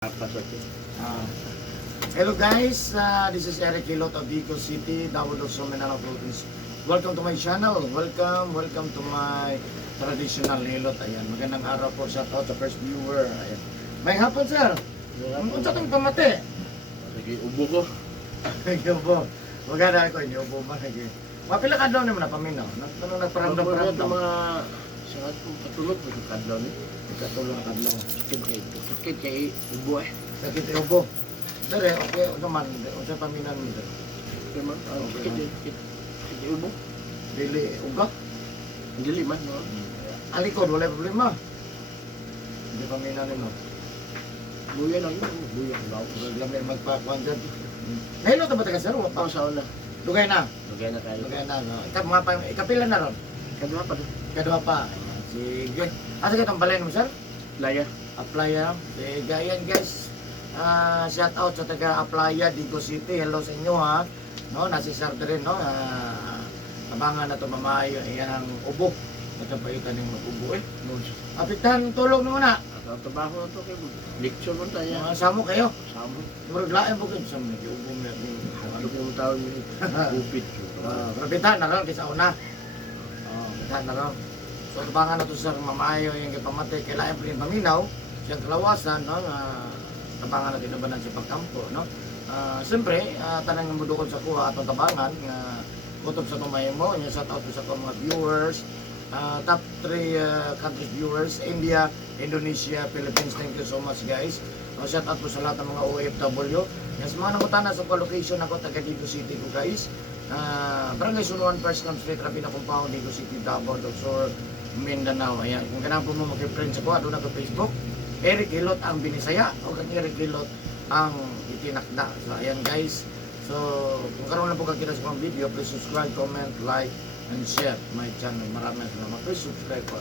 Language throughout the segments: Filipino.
Ah, hello guys, this is Eric Hilot of Vico City, Davao del Sur, Mindanao Province. Welcome to my channel. Welcome to my traditional hilot. Ayan, magandang araw po, shout out sa first viewer. Ayan. May hapon sir. Unsa tong pamate? Lagi ubo ko. Ubo. Maganda ko inyo ubo man lagi. Mapila ka daw naman na paminaw. Nang nagparamdam-paramdam. Mga sangat kong patulog ko sa kadlaw ni. Katulong na kadlaw. Sakit kay ubo eh. Sakit yung ubo. Dere, okay, naman. Unsa paminan mo dere? Kaya man, sakit ubo. Dili ugat. Dili man, no? Alikod, wala problema. Hindi pa may nanin, no? Buya lang yun, buya ang law. Lami magpakuan dyan. Ngayon, ito ba taga sir? Pang sa una. Lugay na. Lugay na kayo. Lugay na, no? Ikapila na ron. Kadwa pa doon. Kadwa pa. Sige. Asa ka itong balayan mo, sir? Laya. Aplaya. Sige, ayan guys. Shout out sa taga Aplaya, Vico City. Hello sa inyo, ha? No, nasi sir rin, no? Abangan na ito mamayo. Ayan ang ubo. Natapayitan yung ubo, eh. Apitan, tulog naman na. Ang trabaho na ito kayo. Lecture mo tayo. Samo kayo. Samo. Muraglaan po kayo. Samo na ubo mo. Ano yung taon yun? Upit. Pero bitan na ron, kaysa una. Bitan na ron. So, tabangan na ito sir, mamayo yung ipamatay. Kailangan po yung paminaw. Siyang kalawasan, no? Tabangan na tinabanan sa pagkampo, no? Siyempre, tanang yung mudukod sa kuha atong tabangan. Kutob sa tumayo mo. Shout out sa mga viewers. Top 3 countries viewers, India, Indonesia, Philippines. Thank you so much guys. Shout out po sa lahat ng mga OFW. Yes, mga namutana sa location ako, taga Vico City ko guys. Barangay Sunuan, First Camp Street, Rapina Compound, Vico City, Davao del Sur, Mindanao. Ayan, kung kailangan po mo mag-friends ako, doon ako Facebook. Eric Hilot ang binisaya, o kang Eric Hilot ang itinakda. So ayan guys. So kung karoon lang po kakita sa mga video, please subscribe, comment, like, and share my channel. Maraming salamat. Please subscribe po.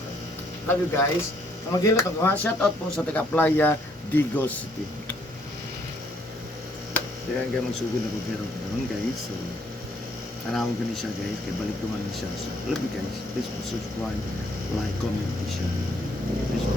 Love you guys. Sa mag-hilot ako ha, shout out po sa taga Playa, Vico City. Kaya nga magsugod na po naman guys. So anawag ko niya guys, kaya balik naman niya. So love you guys. Please subscribe, like, comment, and share. Please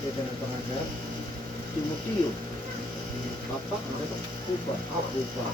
kita ng pangalan. Timoteo. Papa, ano ito? Kupa. Kupa.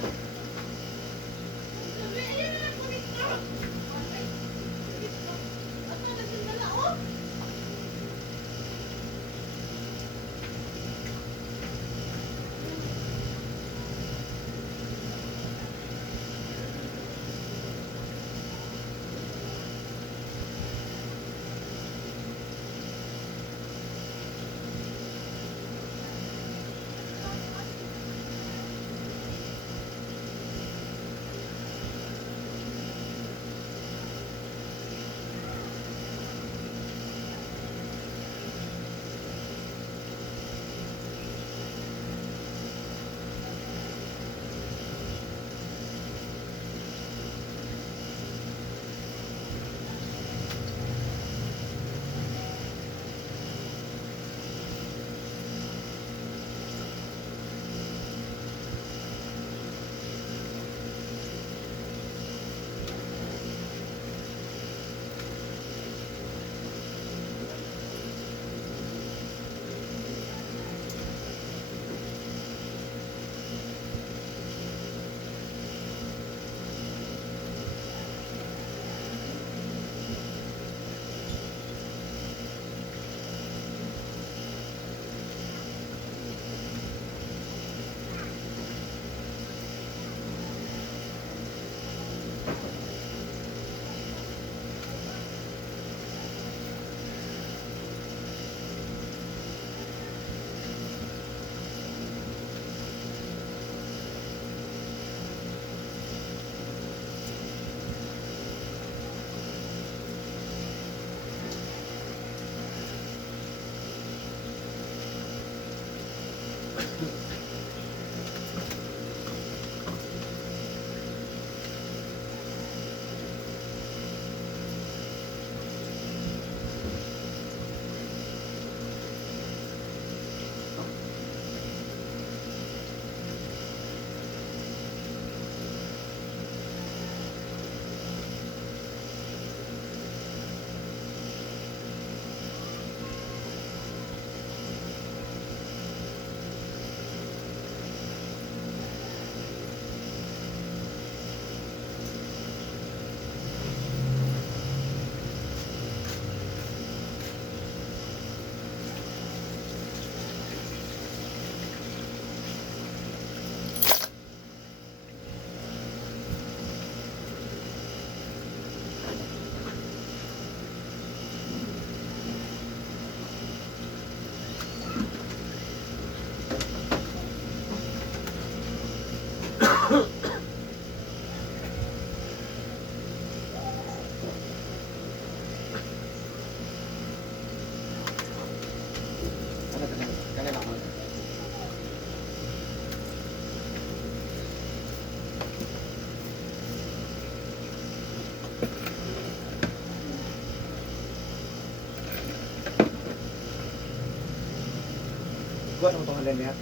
Kuha naman itong halin niya.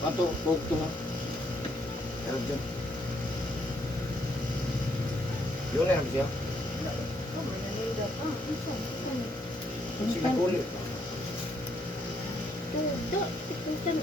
Ato, huwag ito lang. Erap dyan. Yun na lang siya. Sige, kulit. Tudo, tiputan.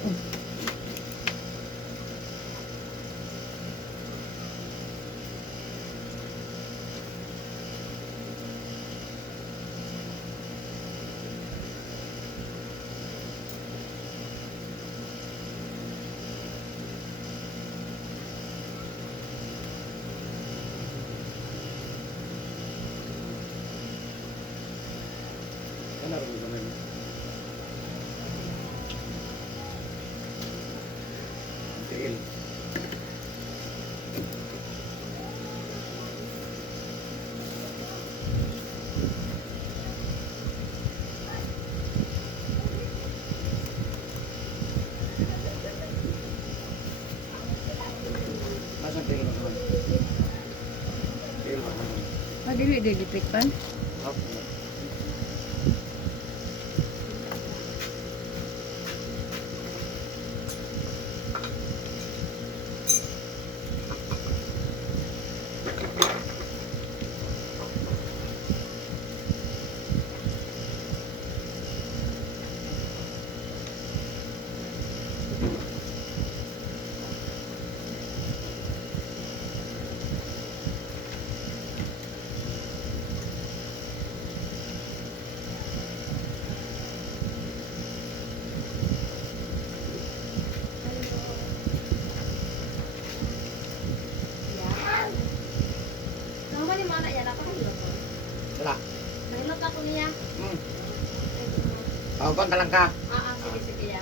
Ano rin ito naman? Tiil. Masa tiil mo naman? Tiil mo naman. Madili dilipit pan. Up. Nama ni mana ya? Apa kan dulu? Wala. Nahilot ako niya. Tawagan ka lang ka. Sige, sige ya.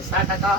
Start na to.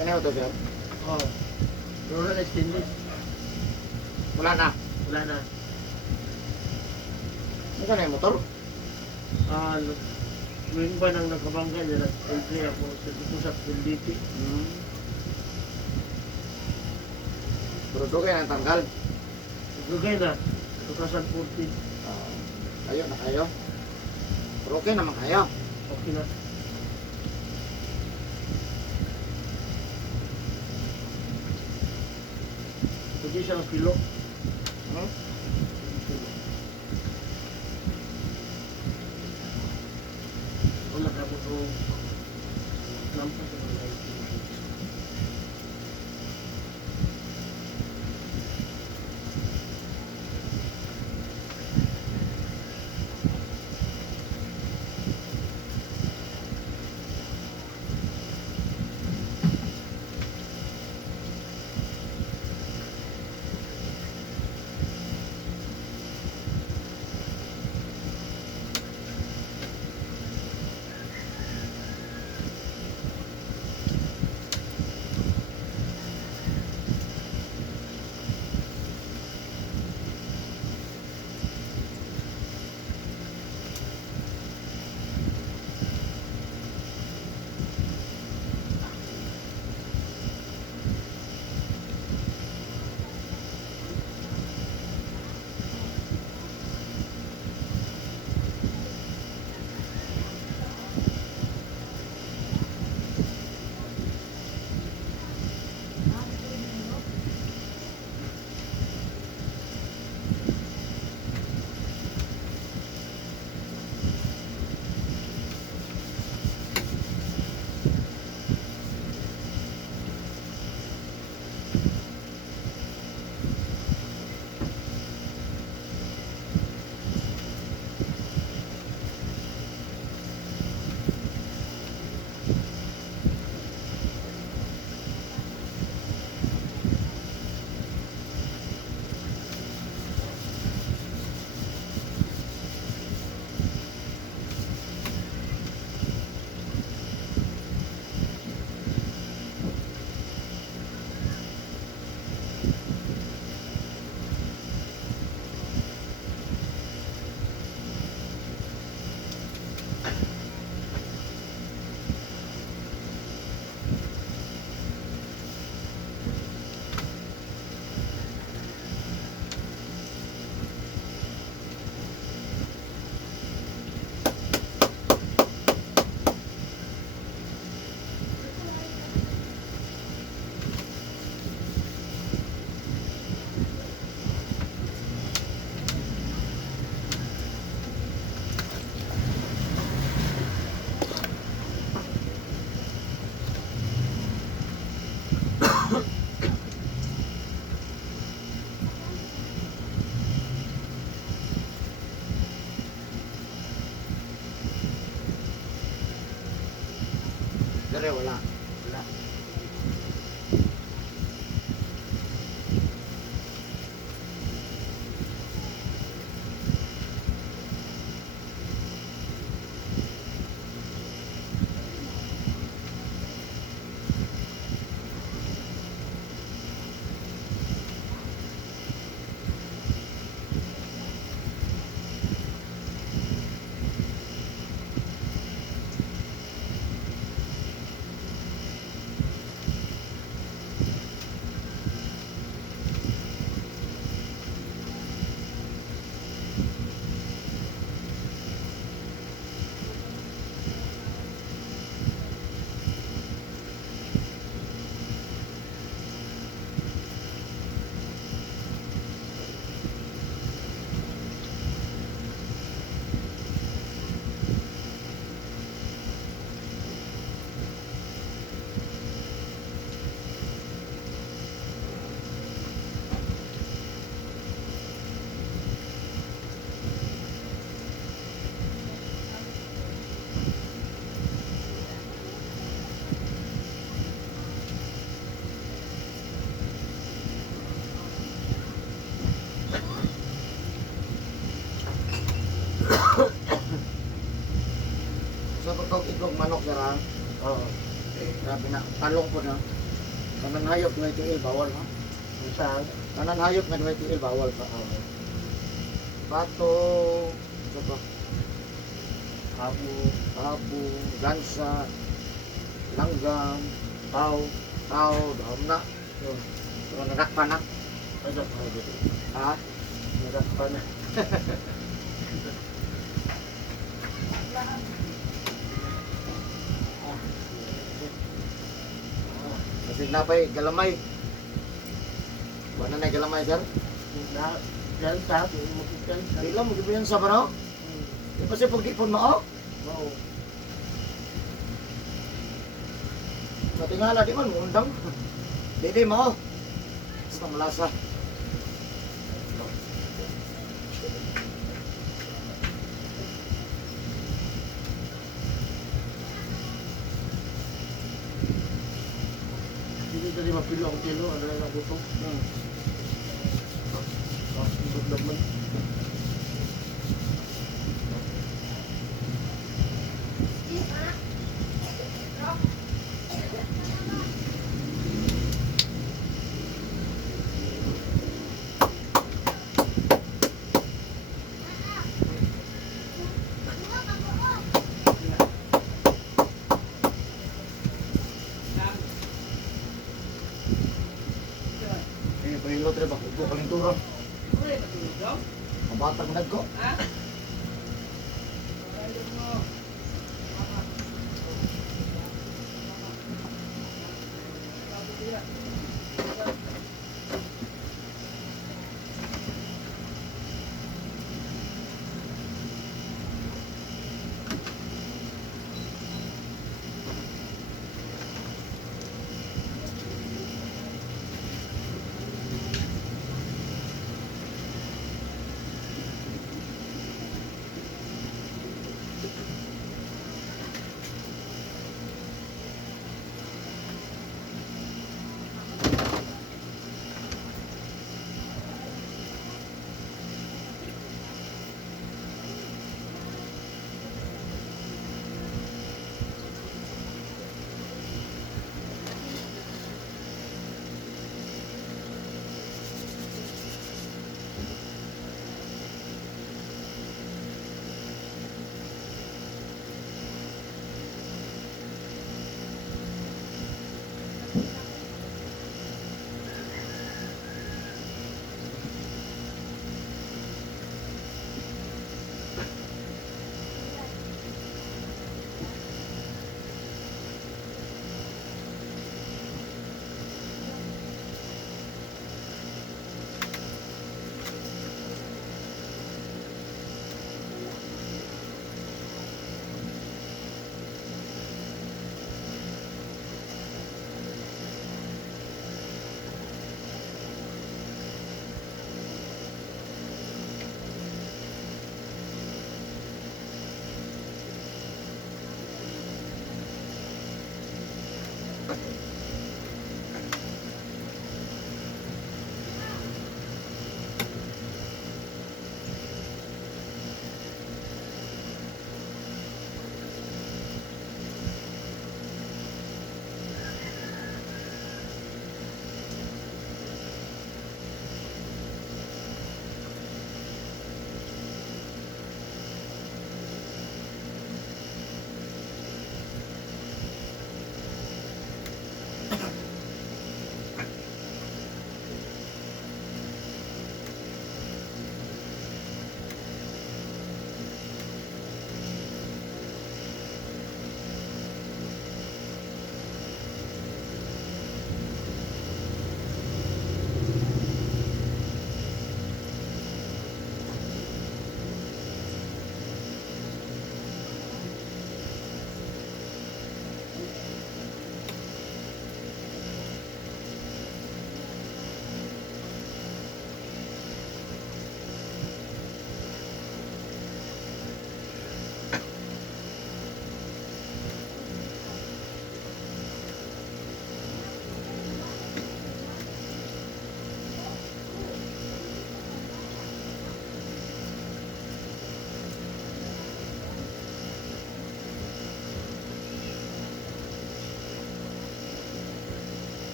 Kanya to sir. Oh. Pero na stainless. Wala na. Wala na. Ano na yung motor? Tuwing ba nang nagkabangga nila, entry ako sa dito sa LDT. Pero doon kayo nang tanggal. Gugay na, 2014. Kayo na kayo. Pero okay naman kayo. Okay na. Pwede siyang kilo. Hmm? Wala ka mo ito. Lampas sa mga light. Pero wala. Wala. Sa pagkog itlog manok sir ha. Oo. Grabe na. Talong po na. Kanan hayop nga ito bawal ha. Saan? Kanan hayop nga ito bawal pa. Oo. Pato. Sa pa. Abo. Abo. Gansa. Langgam. Tao. Dahom na. Pero nadakpan na. Ada pa dito. Ha? Nadakpan na. Kasi napay galamay. Wala na galamay sir. Na, yan sa akin, makikan sa. Dila mo gibiyan sa baro. Di pa siya pagdipon mo. Oo. Natingala di man undang. Di mo. Basta malasa. Hindi tadi mapilo ang kilo, ano lang ang buto. Ibig naman. Pahilot rin ba? Ito kalintura. Ang batang nagko.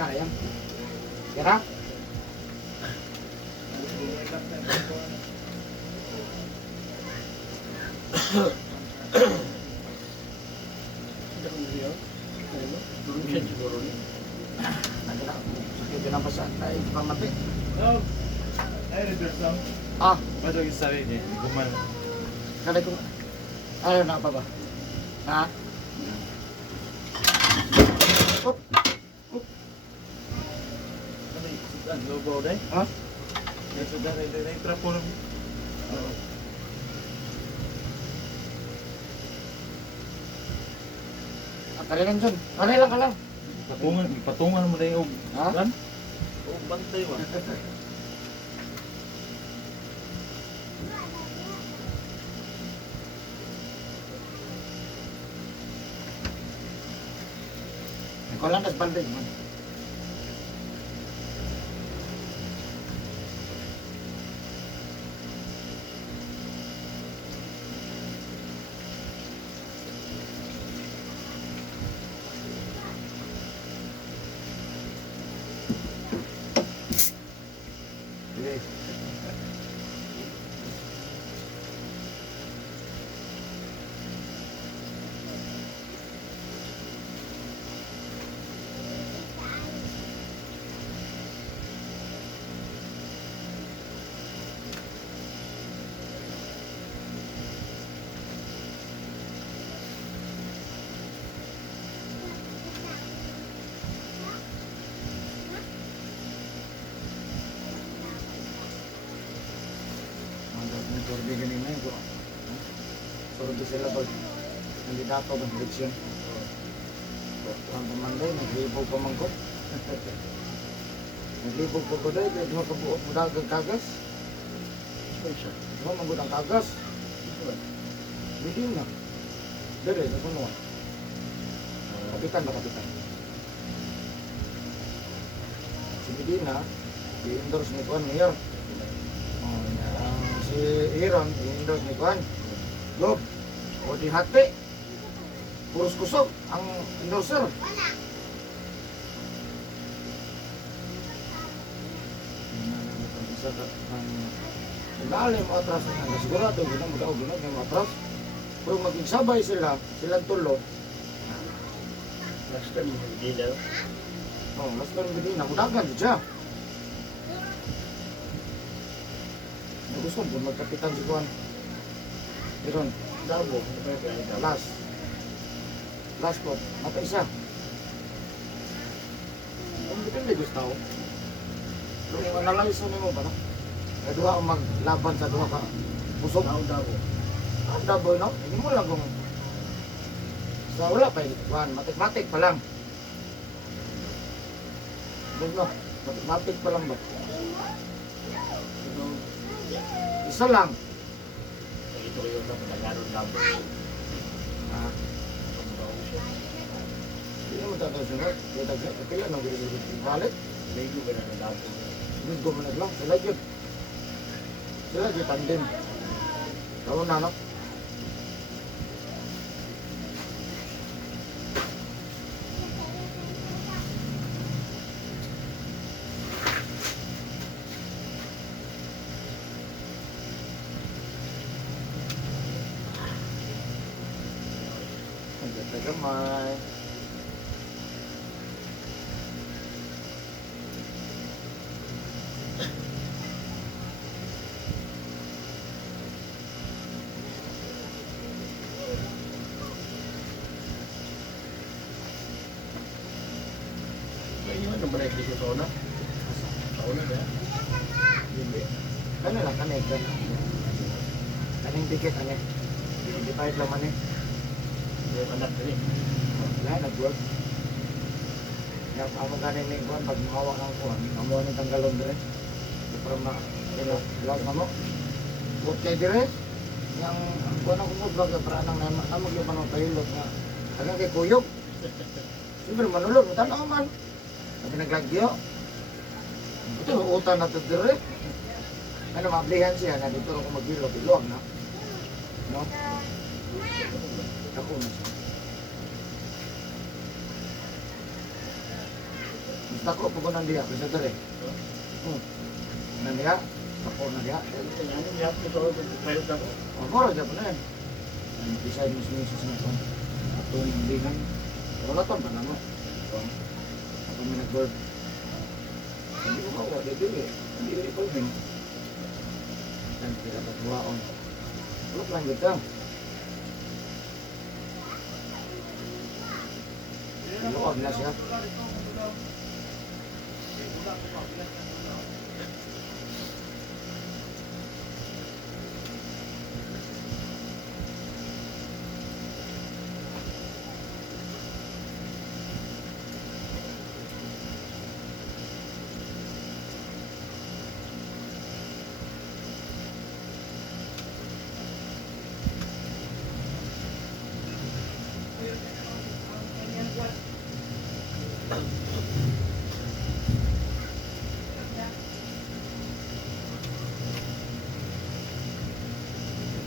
Kaya. Kira? Tulong siya siguro ni. Sakit din ang basa tayo pamati. No. Ay, reverse lang. Ah, Ba't yung sabi niya? Guman. kada ko. Ayaw na pa ba? Ha? Op. Ano yung sudan? Lobo day? Ha? Yung sudan ay trapo na. Kalilan dyan. Kanay lang ka lang. Patungan mo na yung Ha? sudan. O, bantay ba? Ikaw lang tas bandage man. Sige. Ang dami ng survey ganun na yun. Survey sila to. Kandidato ng eleksyon. Ang pamanday, naglibog pa man ko. Naglibog pa ko dahil kahit makabuot mo dagang kagas. Diba magod ang kagas? Bitin na. Dere, sa kunuan. Kapitan na kapitan. Si Medina, i-endorse ni Juan Mayor. Oh, si Aaron, i-endorse ni Juan. Lob, o di hati. Puros kusog ang endorser. Lalim mo atras na sigurado, ginang mo daw, ginang mo atras. Pero maging sabay sila, silang tulo. Last time, hindi daw. Oh, mas meron din, nakudagan siya. Gusto mo, magkapitan si Juan. Aaron, Dabo, ano ba kaya dabo? last po, matay siya. Ang depende gusto ko. Kung analyze mo ba, no? May duha ang maglaban sa duha ka. Busog. Dabo. Ang double, no? Hindi mo lang kung... Sa wala pa yun, Juan, matik-matik pa lang. No, matik-matik pa lang ba? Isa lang. Ito yung naglaro dabo. Ah, hindi mo tatasunod. Kaya nang balik. Medyo ba na dabo? Hindi ko manag lang. Sila yun. Sila yun tandem. Karoon na, no? Ang ganda gamay. Kaya yun, naman ay dito sa una. Sa una ba? Hindi. Kanila, kanila. Kaning ticket, ano? Hindi pa ito man eh. Yung anak rin. Wala, nag-work. Kaya ako ganin ni Juan, pag mahawak ang Juan, amuha ni tanggalon dire. Para ma, lahat na mo. Bukod kay dire, yung Juan ako mo vlog, para anang namag yung manong kahilot nga. Hanggang kay Kuyog. Siyempre manulog, tanaw man. Sabi naglagyo. Ito, utan na ito dire. Ano, mablihan siya na dito ako maghilot, iluwag na. No? Ako na siya. Basta ko, pag nang diya, kasi dere. Nang diya, ako na diya. Ano yung hapon sa una? Pilot ako. O, moro dyan po na yan. Ang decide mo sinisis na ito. Ato yung bilang. Wala to, pa na mo. Ako may nag-bird. Hindi ko mawa, hindi. Hindi ko ipalmin. Yan, hindi ka patuwaon. Wala lang dito. Luwag na siya.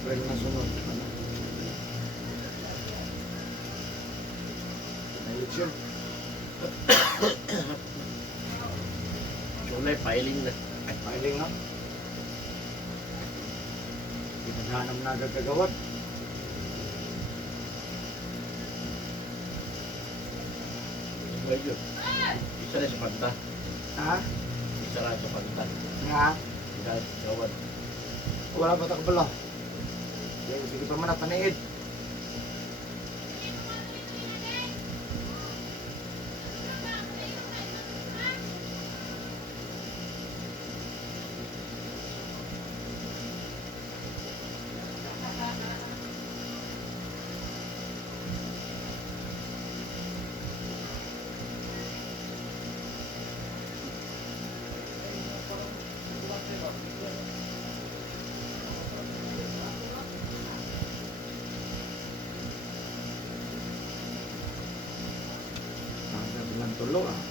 Pwede na sunod. Ano? Eleksyon. Tunay, filing na. Filing na. Pinaghanam na agad kagawad. Medyo. Isa na sa panta. Ha? Isa na sa panta. Nga? Dahil gawad. Wala pa takbala. Sige pa man at paniid. Bilang tulo ah.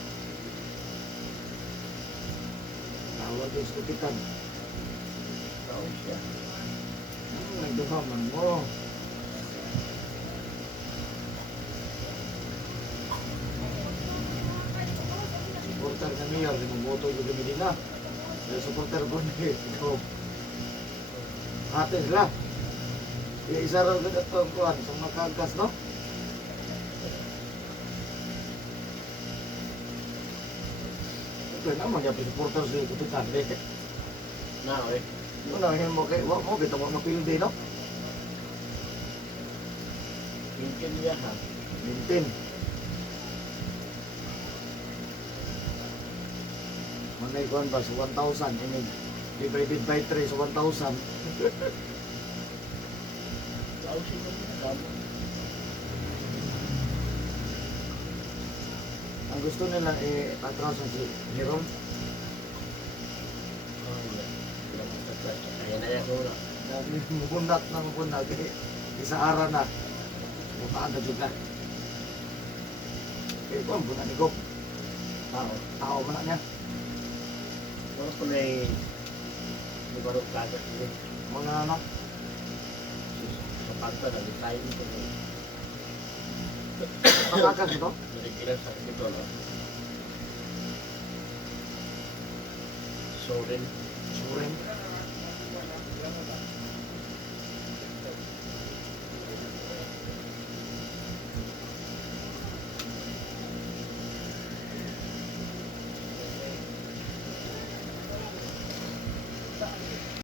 Tawag din sa kapitan. Tao siya. Nagduhaman mo. Supporter ka niya, limumoto yung gamitin na. Yung supporter ko na ikaw. Ate sila. Isa raw ka ito ang kuhan sa mga kagkas, no? Ito naman, yung supporter sa kapitan. Na, eh. Yun ang mo kay wag mo bitaw mo pildi no. Pinkin niya ha. Maintain. Manay kuan ba sa 1,000 ini divided by 3 sa 1,000. Tao siya na kamo. Ang gusto nila patras si Jerome. Kaya na yan ko na. Dami mukunat na mukunat isa ara na. Bukaan na jud na. Kaya ko bukan ni Gop. Tao man na niya. Mga ko na eh. Di ba rin kagat niya. Mga ano. Sa panta na, design ko na. Pakakas ito. Narikilan sa ito no. So rin. Suring.